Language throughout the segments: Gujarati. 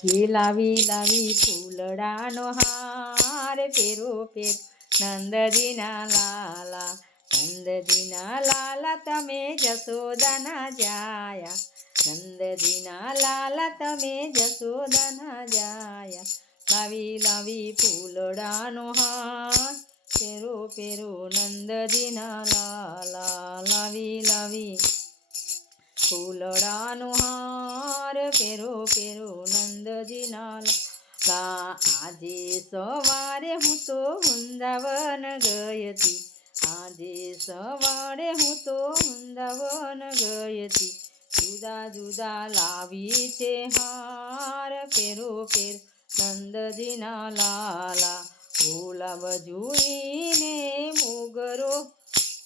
કે લાવી લાવી ફૂલડાનો હાર પેરો પેર નંદજીના લાલા નંદજીના લાલા તમે જશોદાના જાયા નંદજીના લાલા તમે જશોદાના જાયા લાવી લાવી ફૂલડાનો હાર પેરો પેરો નંદજીના લાલા લાવી લાવી ફૂલડાનો હાર પેરો પેરો નંદજીના લાલા આજે સવારે હું તો વૃંદાવન ગઈ હતી આજે સવારે હું તો વૃંદાવન ગઈ હતી જુદા જુદા લાવી છે હાર પેરો પેર નંદજીના લાલા ગુલાબ જોઈને મોગરો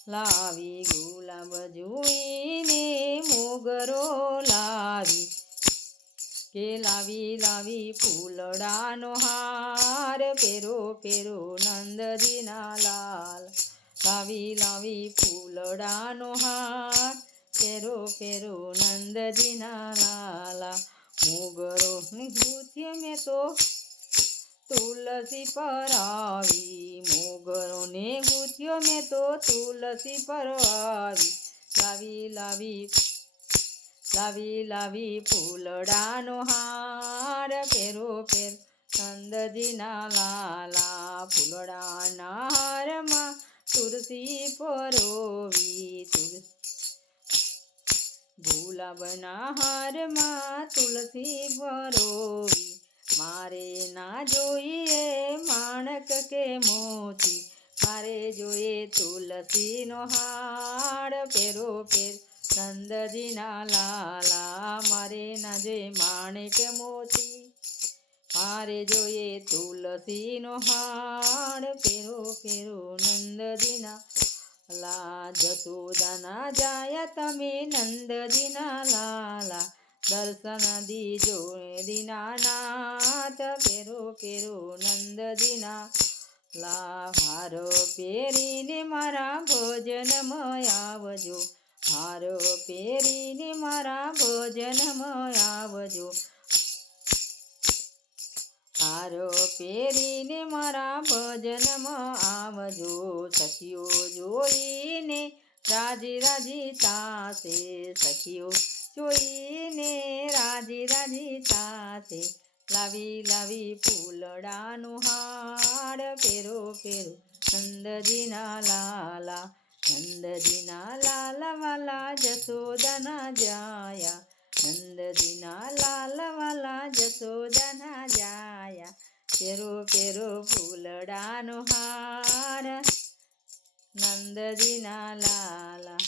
લાવી ગુલાબ જોઈને મોગરો લાવી કે લાવી લાવી ફૂલડાનો હાર પેરો પેરો નંદજીના લાલ લાવી લાવી ફૂલડાનો હાર પેરો પેરો નંદજીના લાલા મોગરો ગૂંથ્યો મેં તો તુલસી પર આવી મોગરોને ગૂંથ્યો મેં તો તુલસી પર આવી લાવી લાવી લાવી લાવી ફૂલડાનો હાર પેરો પેર નંદજીના લાલા ફૂલડાના હારમાં તુલસી પરોવી ગુલાબના હારમાં તુલસી પરોવી મારે ના જોઈએ માણક કે મોતી મારે જોઈએ તુલસીનો હાર પેરો પેર નંદજીના લાલા મારે ના જોઈએ માણેક મોતી મારે જોઈએ તુલસીનો હાર પેરો પેરો નંદજીના લાલા જશોદાના જાયા તમે નંદજીના લાલા દર્શન દીજો દીનાનાથ પેરો પેરો નંદજીના હારો પહેરીને મારા ભોજનમાં આવજો હારો પહેરીને મારા ભોજનમાં આવજો હારો પહેરીને મારા ભજનમાં આવજો સખીઓ જોઈને રાજી રાજી થાશે સખીઓ જોઈને રાજી રાજી થાશે લાવી લાવી ફૂલડાનો હાર પેરો પેરો નંદજીના લાલા નંદજીના લાલા વાલા જશોદાના જાયા નંદજીના લાલા વાલા જશોદાના જાયા પેરો પેરો ફૂલડાનો હાર નંદજીના લાલા